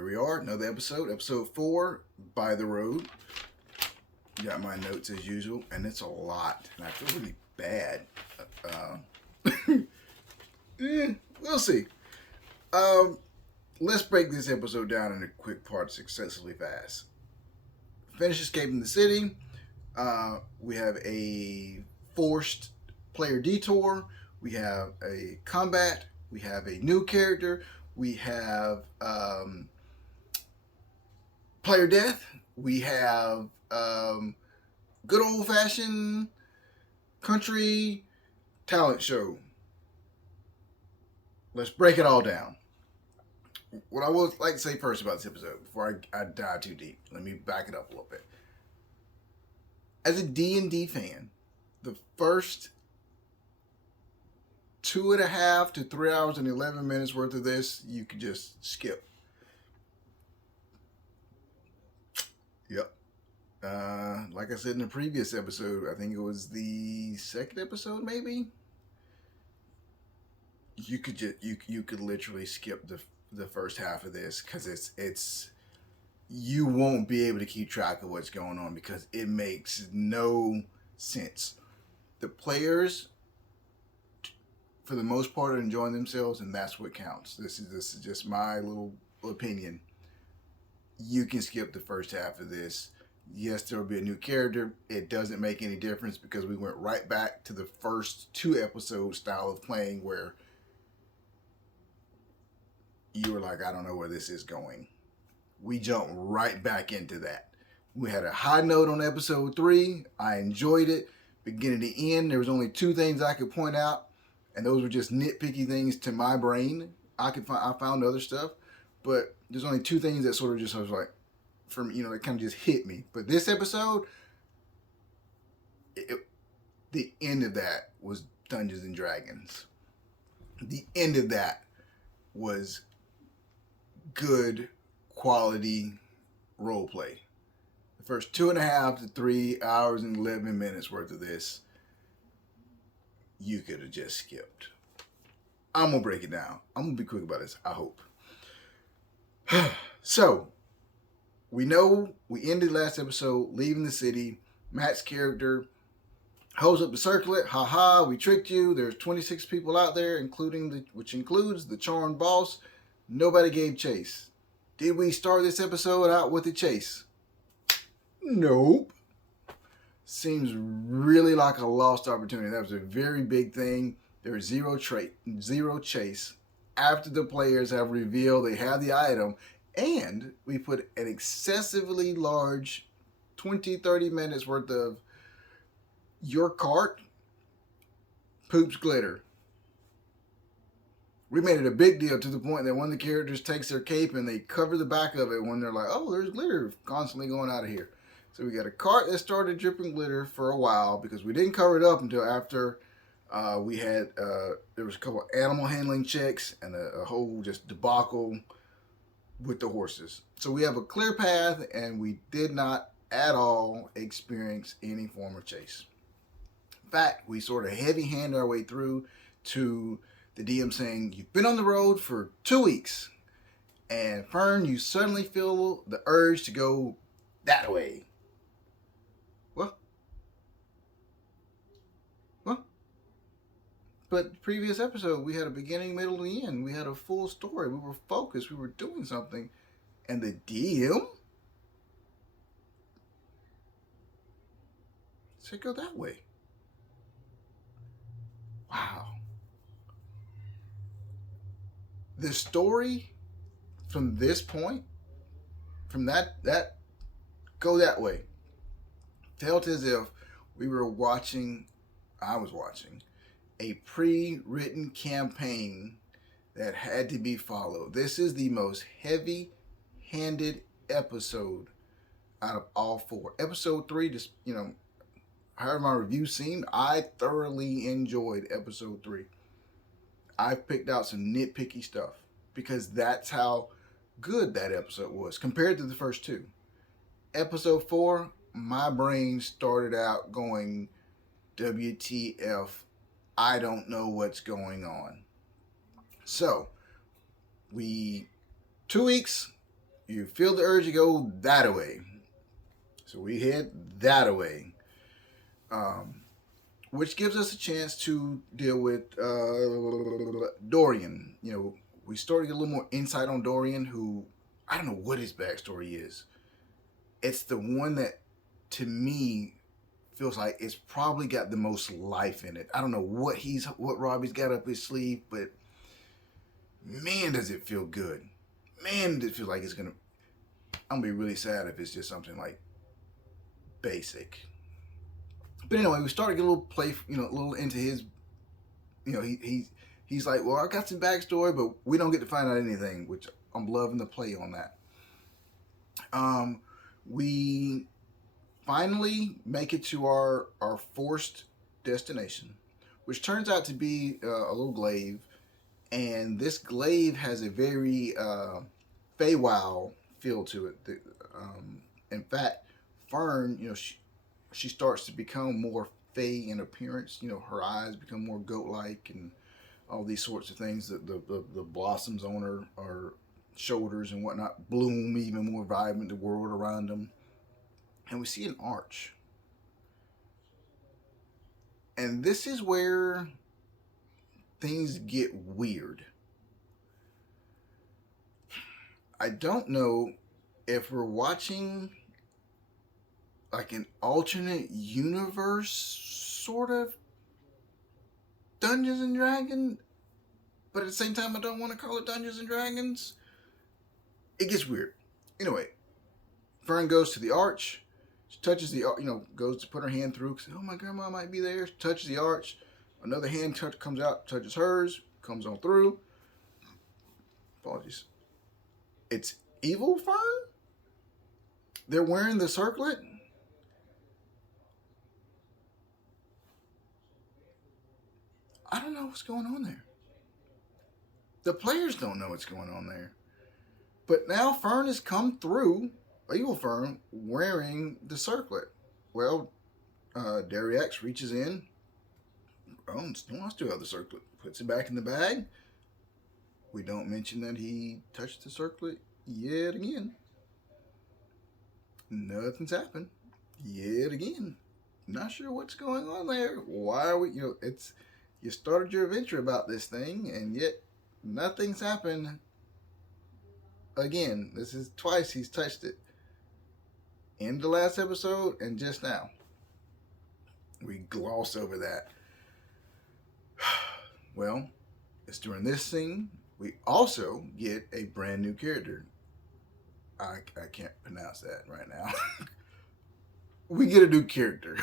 Here we are, another episode 4, By the Road. Got my notes as usual, and it's a lot, and I feel really bad. We'll see. Let's break this episode down into quick parts excessively fast. Finish escaping the city. We have a forced player detour. We have a combat. We have a new character. We have player death. We have good old fashioned country talent show. Let's break it all down. What I would like to say first about this episode, before I dive too deep, let me back it up a little bit. As a D&D fan, the first 2.5 to 3 hours and 11 minutes worth of this, you could just skip. Yep. Like I said in the previous episode, I think it was the second episode, maybe. You could literally skip the first half of this because it's you won't be able to keep track of what's going on because it makes no sense. The players, for the most part, are enjoying themselves, and that's what counts. This is just my little opinion. You can skip the first half of this. Yes, there will be a new character. It doesn't make any difference because we went right back to the first 2 episode style of playing where you were like, I don't know where this is going. We jumped right back into that. We had a high note on episode 3. I enjoyed it. Beginning to end, there was only 2 things I could point out, and those were just nitpicky things to my brain. I found other stuff, but there's only 2 things that sort of just, I was like, that kind of just hit me. But this episode, the end of that was Dungeons and Dragons. The end of that was good quality roleplay. The first 2.5 to 3 hours and 11 minutes worth of this, you could have just skipped. I'm gonna break it down. I'm gonna be quick about this, I hope. So, we know we ended last episode leaving the city. Matt's character holds up the circlet. Haha, we tricked you. There's 26 people out there, which includes the charmed boss. Nobody gave chase. Did we start this episode out with a chase? Nope. Seems really like a lost opportunity. That was a very big thing. There was zero chase after the players have revealed they have the item, and we put an excessively large 20-30 minutes worth of your cart poops glitter. We made it a big deal to the point that one of the characters takes their cape and they cover the back of it when they're like, oh, there's glitter constantly going out of here. So we got a cart that started dripping glitter for a while because we didn't cover it up until after we had, there was a couple animal handling checks and a whole just debacle with the horses. So we have a clear path and we did not at all experience any form of chase. In fact, we sort of heavy-handed our way through to the DM saying, you've been on the road for 2 weeks, and Fern, you suddenly feel the urge to go that way. What? But the previous episode, we had a beginning, middle, and end. We had a full story. We were focused. We were doing something. And the DM said, go that way. Wow. The story from this point, from that go that way, felt as if I was watching a pre-written campaign that had to be followed. This is the most heavy-handed episode out of all 4. Episode 3, just, however my review seemed, I thoroughly enjoyed episode 3. I've picked out some nitpicky stuff because that's how good that episode was compared to the first 2. Episode 4, my brain started out going, WTF, I don't know what's going on. So, 2 weeks, you feel the urge to go that way. So we head that way, um, which gives us a chance to deal with Dorian. We start to get a little more insight on Dorian, who I don't know what his backstory is. It's the one that, to me, feels like it's probably got the most life in it. I don't know what Robbie's got up his sleeve, but man, does it feel good. Man, does it feel like it's gonna. I'm gonna be really sad if it's just something like basic. But anyway, we start to get a little play, a little into his. He's like, well, I got some backstory, but we don't get to find out anything, which I'm loving the play on that. We finally make it to our forced destination, which turns out to be a little glaive, and this glaive has a very Feywild feel to it. In fact, Fern, she starts to become more Fey in appearance. Her eyes become more goat-like, and all these sorts of things. The blossoms on her shoulders and whatnot bloom even more vibrant, the world around them. And we see an arch. And this is where things get weird. I don't know if we're watching like an alternate universe sort of Dungeons and Dragons, but at the same time I don't want to call it Dungeons and Dragons. It gets weird. Anyway, Fern goes to the arch. She touches the, goes to put her hand through. Oh, my grandma might be there. She touches the arch. Another hand comes out, touches hers, comes on through. Apologies. It's evil Fern? They're wearing the circlet? I don't know what's going on there. The players don't know what's going on there. But now Fern has come through, evil Fern, wearing the circlet. Well, Dariax reaches in. Oh, still wants to have the circlet. Puts it back in the bag. We don't mention that he touched the circlet yet again. Nothing's happened yet again. Not sure what's going on there. Why are we? You started your adventure about this thing, and yet nothing's happened. Again, this is twice he's touched it. In the last episode and just now. We gloss over that. Well, it's during this scene we also get a brand new character. I can't pronounce that right now. We get a new character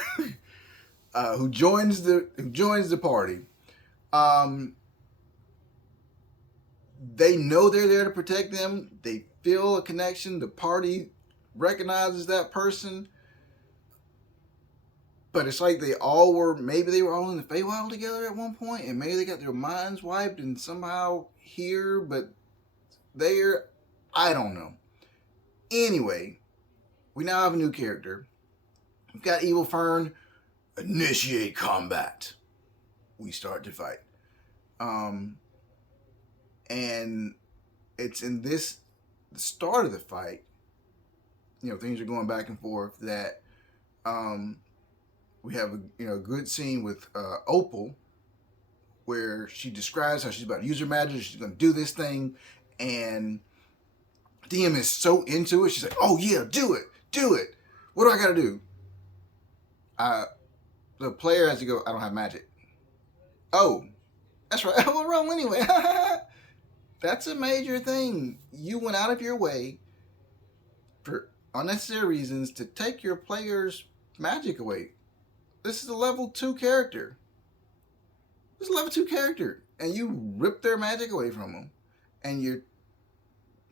who joins the party. They know they're there to protect them. They feel a connection. The party recognizes that person. But it's like maybe they were all in the Feywild together at one point, and maybe they got their minds wiped and somehow here, but I don't know. Anyway, we now have a new character. We've got Evil Fern. Initiate combat. We start to fight. And it's in the start of the fight, things are going back and forth, that we have a good scene with Opal, where she describes how she's about to use her magic, she's going to do this thing, and DM is so into it, she's like, oh yeah, do it. What do I got to do? The player has to go, I don't have magic. Oh, that's right, I will roll anyway. That's a major thing. You went out of your way for unnecessary reasons to take your player's magic away. This is a level 2 character. And you rip their magic away from them. And you're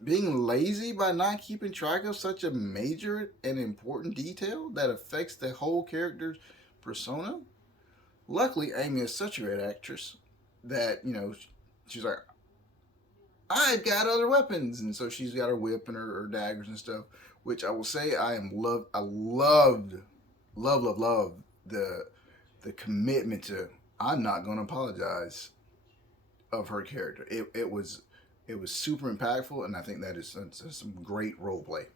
being lazy by not keeping track of such a major and important detail that affects the whole character's persona. Luckily, Amy is such a great actress that, she's like, I've got other weapons, and so she's got her whip and her daggers and stuff, which I will say I loved the commitment to, I'm not going to apologize, of her character. It was It was super impactful, and I think that's some great role play.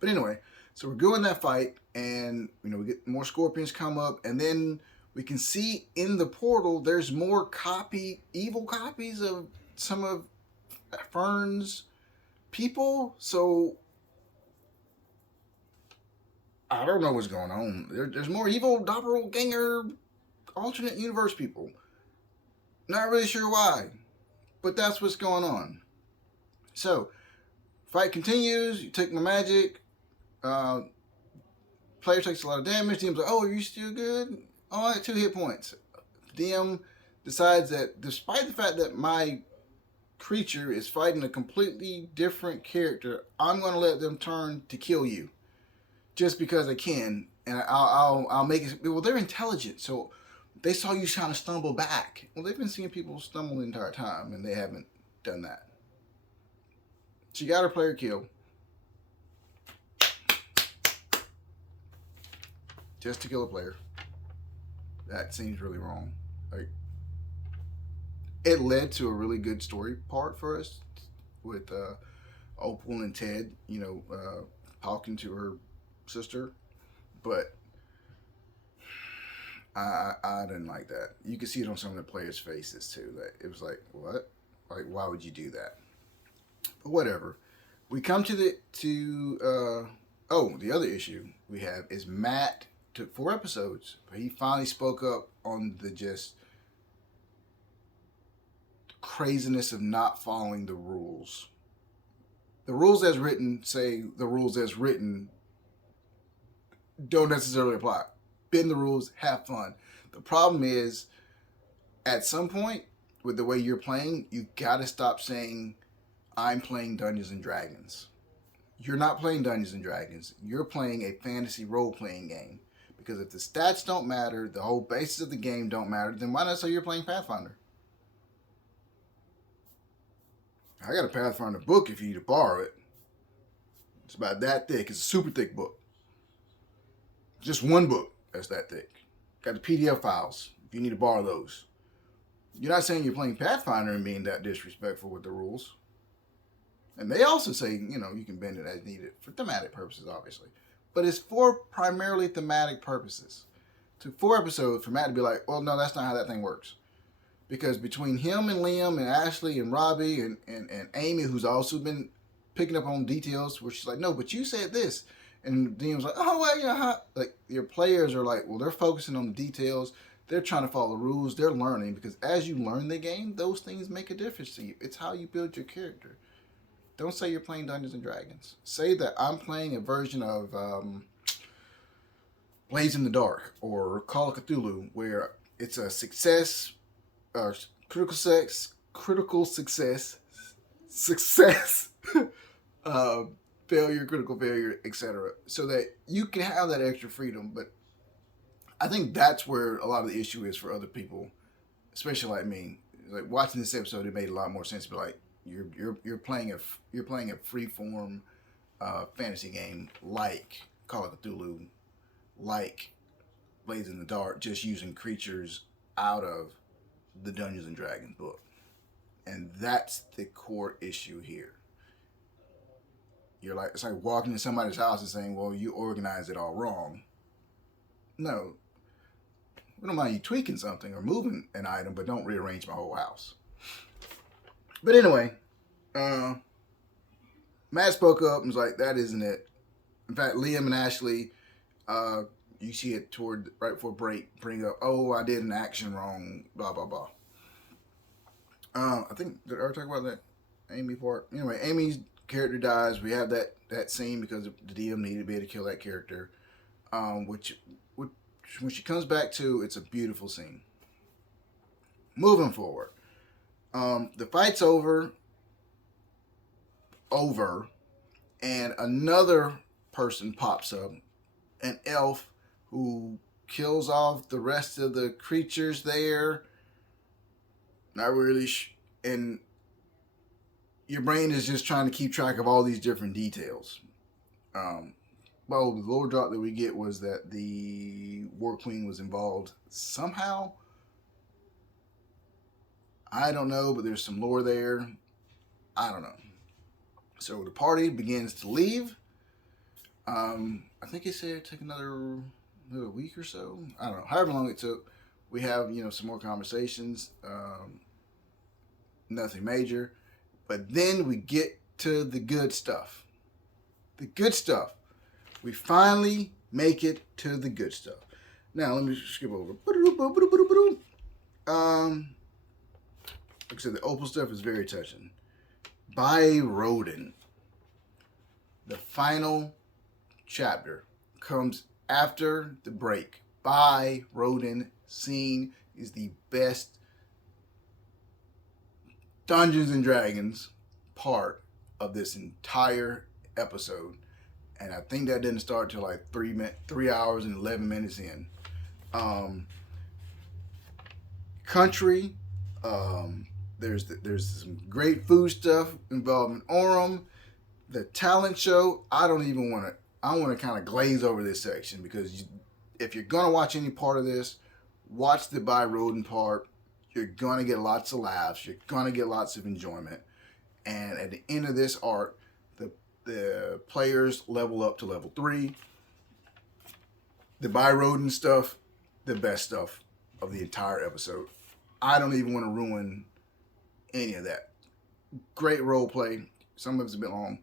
But anyway, so we're doing that fight, and we get more scorpions come up, and then we can see in the portal there's more evil copies of some of Fern's people. So I don't know what's going on. There's more evil doppelganger alternate universe people. Not really sure why, but that's what's going on. So fight continues. You take my magic. Uh, Player takes a lot of damage. DM's like, "Oh, are you still good? Oh, I got 2 hit points." DM decides that despite the fact that my creature is fighting a completely different character, I'm going to let them turn to kill you, just because I can, and I'll make it. Well, they're intelligent, so they saw you kind of stumble back. Well, they've been seeing people stumble the entire time, and they haven't done that. She got her player killed. Just to kill a player. That seems really wrong. Like, it led to a really good story part for us with Opal and Ted, talking to her sister, but I didn't like that. You could see it on some of the players' faces too. That it was like, what? Like, why would you do that? But whatever. We come to the other issue we have is Matt took 4 episodes, but he finally spoke up on the just craziness of not following the rules. The rules as written say the rules as written don't necessarily apply. Bend the rules, have fun. The problem is, at some point, with the way you're playing, you gotta stop saying, I'm playing Dungeons and Dragons. You're not playing Dungeons and Dragons. You're playing a fantasy role-playing game. Because if the stats don't matter, the whole basis of the game don't matter, then why not say you're playing Pathfinder? I got a Pathfinder book if you need to borrow it. It's about that thick. It's a super thick book. Just one book that's that thick. Got the PDF files if you need to borrow those. You're not saying you're playing Pathfinder and being that disrespectful with the rules. And they also say, you can bend it as needed for thematic purposes, obviously. But it's for primarily thematic purposes. It took 4 episodes for Matt to be like, well, no, that's not how that thing works. Because between him and Liam and Ashley and Robbie and Amy, who's also been picking up on details where she's like, no, but you said this. And DM's like, oh, well, like your players are like, well, they're focusing on the details. They're trying to follow the rules. They're learning because as you learn the game, those things make a difference to you. It's how you build your character. Don't say you're playing Dungeons and Dragons. Say that I'm playing a version of Blaze in the Dark or Call of Cthulhu, where it's a success, critical success, failure, critical failure, etc. So that you can have that extra freedom. But I think that's where a lot of the issue is for other people, especially like me. Like watching this episode, it made a lot more sense to be like, you're playing a free form fantasy game like Call of Cthulhu, like Blaze in the Dark, just using creatures out of the Dungeons and Dragons book, and that's the core issue here. It's like walking in somebody's house and saying, "Well, you organized it all wrong." No, we don't mind you tweaking something or moving an item, but don't rearrange my whole house. But anyway, Matt spoke up and was like, that isn't it. In fact, Liam and Ashley, you see it right before break, bring up, oh, I did an action wrong, blah, blah, blah. I think, did I already talk about that Amy part? Anyway, Amy's character dies. We have that scene because the DM needed to be able to kill that character, which when she comes back to, it's a beautiful scene. Moving forward. The fight's over, and another person pops up, an elf who kills off the rest of the creatures there. Not really, and your brain is just trying to keep track of all these different details. Well, the lore drop that we get was that the War Queen was involved somehow. I don't know, but there's some lore there. I don't know. So the party begins to leave. I think he said take another week or so. I don't know. However long it took, we have some more conversations. Nothing major, but then we get to the good stuff. The good stuff. We finally make it to the good stuff. Now let me skip over. Like I said, the opal stuff is very touching. By-roden. The final chapter comes after the break. By-roden scene is the best Dungeons and Dragons part of this entire episode. And I think that didn't start till like 3 hours and 11 minutes in. Country. There's some great food stuff involving Orem. The talent show. I want to kind of glaze over this section because if you're gonna watch any part of this, watch the by-roden part. You're gonna get lots of laughs. You're gonna get lots of enjoyment. And at the end of this arc, the players level up to level 3. The by-roden stuff, the best stuff of the entire episode. I don't even want to ruin any of that. Great role play. Some of it's a bit long.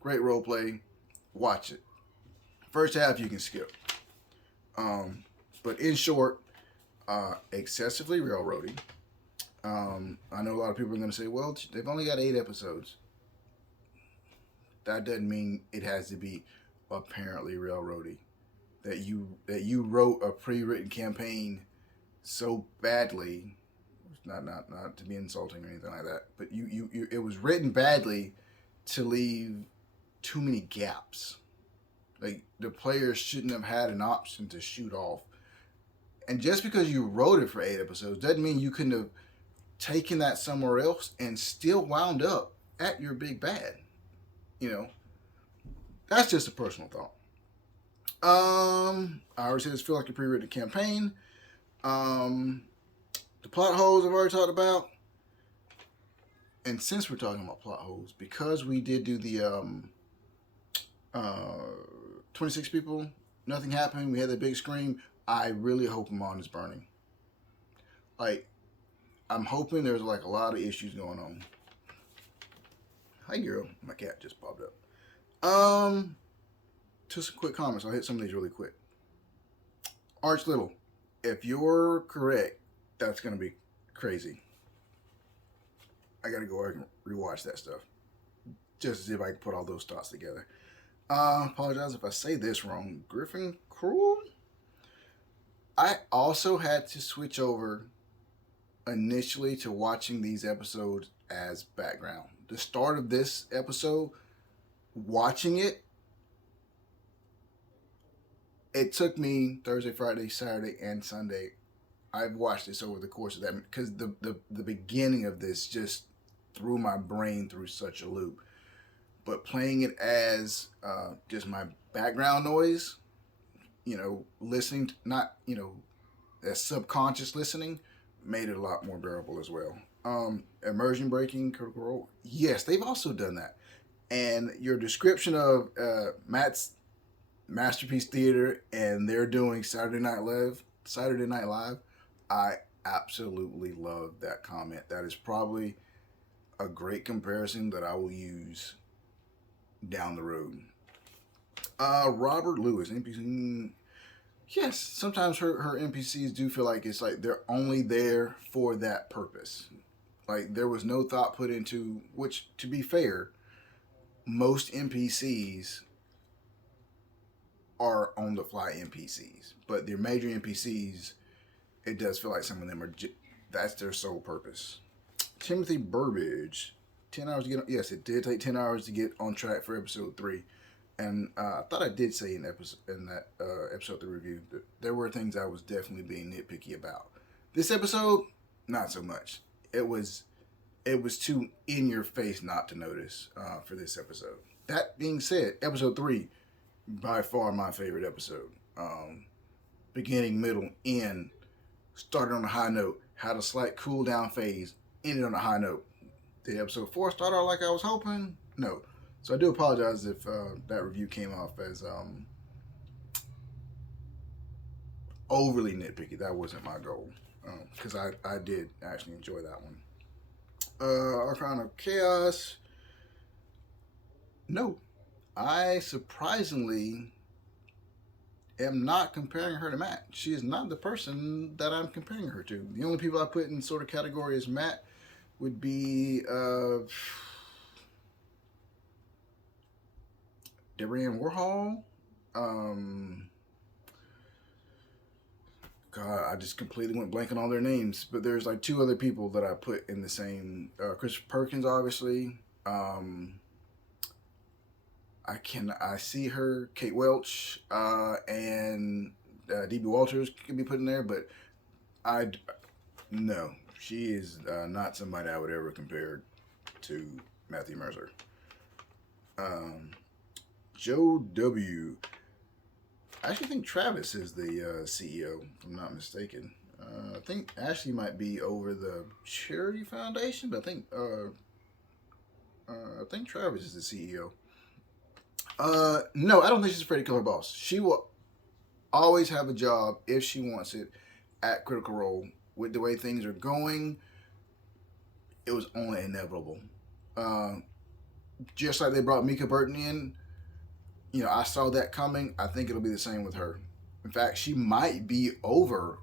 Great role play. Watch it. First half you can skip. But in short, excessively railroady. I know a lot of people are going to say, well, they've only got 8 episodes. That doesn't mean it has to be apparently railroady. That you wrote a pre-written campaign so badly, not to be insulting or anything like that, but you it was written badly to leave too many gaps. Like the players shouldn't have had an option to shoot off. And just because you wrote it for 8 episodes doesn't mean you couldn't have taken that somewhere else and still wound up at your big bad. That's just a personal thought. I already said this feel like a pre-written campaign. The plot holes I've already talked about. And since we're talking about plot holes, because we did do the 26 people, nothing happened, we had that big scream, I really hope Amon is burning. Like, I'm hoping there's like a lot of issues going on. Hi girl, my cat just popped up. Just some quick comments. I'll hit some of these really quick. Arch Little, if you're correct, that's gonna be crazy. I gotta go and rewatch that stuff just to see if I can put all those thoughts together. Apologize if I say this wrong. Griffin Cruel. I also had to switch over initially to watching these episodes as background. The start of this episode, watching it took me Thursday, Friday, Saturday, and Sunday. I've watched this over the course of that because the beginning of this just threw my brain through such a loop. But playing it as just my background noise, listening, not, as subconscious listening, made it a lot more bearable as well. Immersion breaking, Critical Role. Yes, they've also done that. And your description of Matt's Masterpiece Theater and they're doing Saturday Night Live, I absolutely love that comment. That is probably a great comparison that I will use down the road. Robert Lewis, NPC. Yes, sometimes her NPCs do feel like it's like they're only there for that purpose. Like there was no thought put into, which to be fair, most NPCs are on the fly NPCs, but their major NPCs, it does feel like some of them are that's their sole purpose. Timothy Burbage, 10 hours to get on. Yes, it did take 10 hours to get on track for episode 3. And I thought I did say in that episode 3 review that there were things I was definitely being nitpicky about. This episode, not so much. It was too in your face not to notice for this episode. That being said, episode 3, by far my favorite episode. Beginning, middle, end, started on a high note, had a slight cool down phase, ended on a high note. Did episode 4 start out like I was hoping? No. So I do apologize if that review came off as overly nitpicky. That wasn't my goal, because I did actually enjoy that one. Archon of Chaos. No, I surprisingly am not comparing her to Matt. She is not the person that I'm comparing her to. The only people I put in sort of category as Matt would be Deborah Warhol. God, I just completely went blank on all their names. But there's like 2 other people that I put in the same. Christopher Perkins, obviously. I see her, Kate Welch, and D.B. Walters could be put in there, but no, she is not somebody I would ever compare to Matthew Mercer. Joe W. I actually think Travis is the CEO, if I'm not mistaken. I think Ashley might be over the charity foundation, but I think Travis is the CEO. No, I don't think she's afraid to kill her boss. She will always have a job if she wants it at Critical Role. With the way things are going, it was only inevitable. Just like they brought Mika Burton in, I saw that coming. I think it'll be the same with her. In fact, she might be over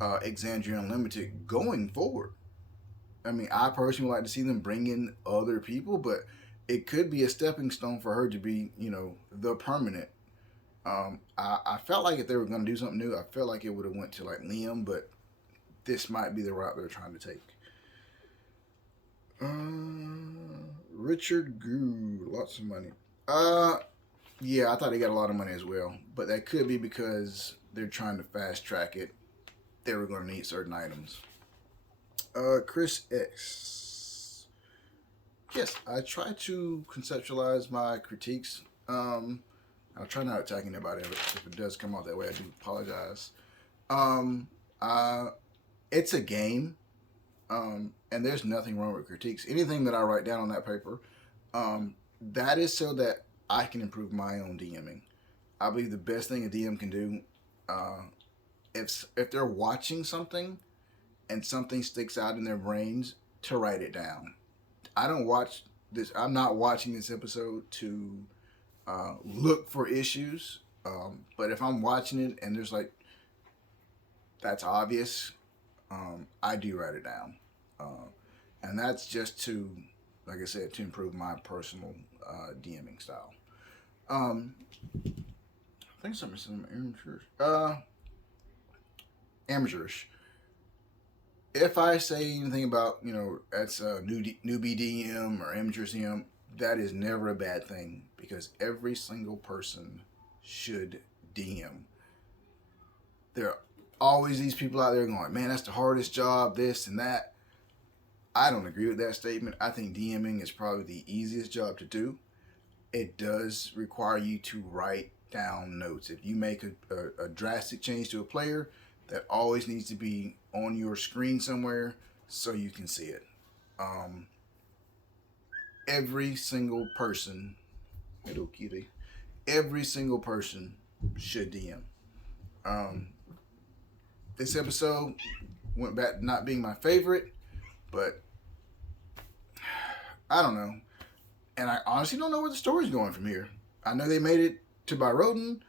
Exandria Unlimited going forward. I mean, I personally would like to see them bring in other people, but it could be a stepping stone for her to be, the permanent. I felt like if they were going to do something new, I felt like it would have went to like Liam, but this might be the route they're trying to take. Richard Goo, lots of money. Yeah, I thought they got a lot of money as well, but that could be because they're trying to fast track it. They were going to need certain items. Chris X. Yes, I try to conceptualize my critiques. I'll try not attacking anybody if it does come out that way. I do apologize. It's a game, and there's nothing wrong with critiques. Anything that I write down on that paper, that is so that I can improve my own DMing. I believe the best thing a DM can do, if they're watching something and something sticks out in their brains, to write it down. I don't watch this. I'm not watching this episode to look for issues. But if I'm watching it and there's like, that's obvious, I do write it down. And that's just to, like I said, to improve my personal DMing style. I think something said amateurish. If I say anything about, that's a newbie DM or amateur DM, that is never a bad thing, because every single person should DM. There are always these people out there going, man, that's the hardest job, this and that. I don't agree with that statement. I think DMing is probably the easiest job to do. It does require you to write down notes. If you make a drastic change to a player, that always needs to be on your screen somewhere so you can see it. Every single person, hello kitty, every single person should DM. This episode went back to not being my favorite, but I don't know. And I honestly don't know where the story's going from here. I know they made it to by-roden.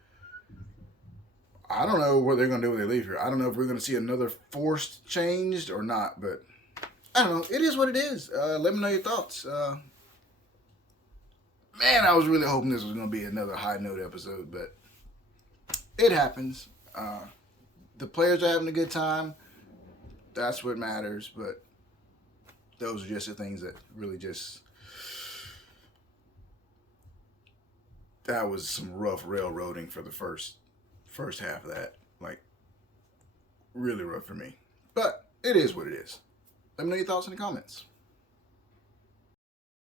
I don't know what they're going to do when they leave here. I don't know if we're going to see another forced changed or not, but I don't know. It is what it is. Let me know your thoughts. Man, I was really hoping this was going to be another high note episode, but it happens. The players are having a good time. That's what matters, but those are just the things that really just... That was some rough railroading for the first half of that. Like, really rough for me. But it is what it is. Let me know your thoughts in the comments.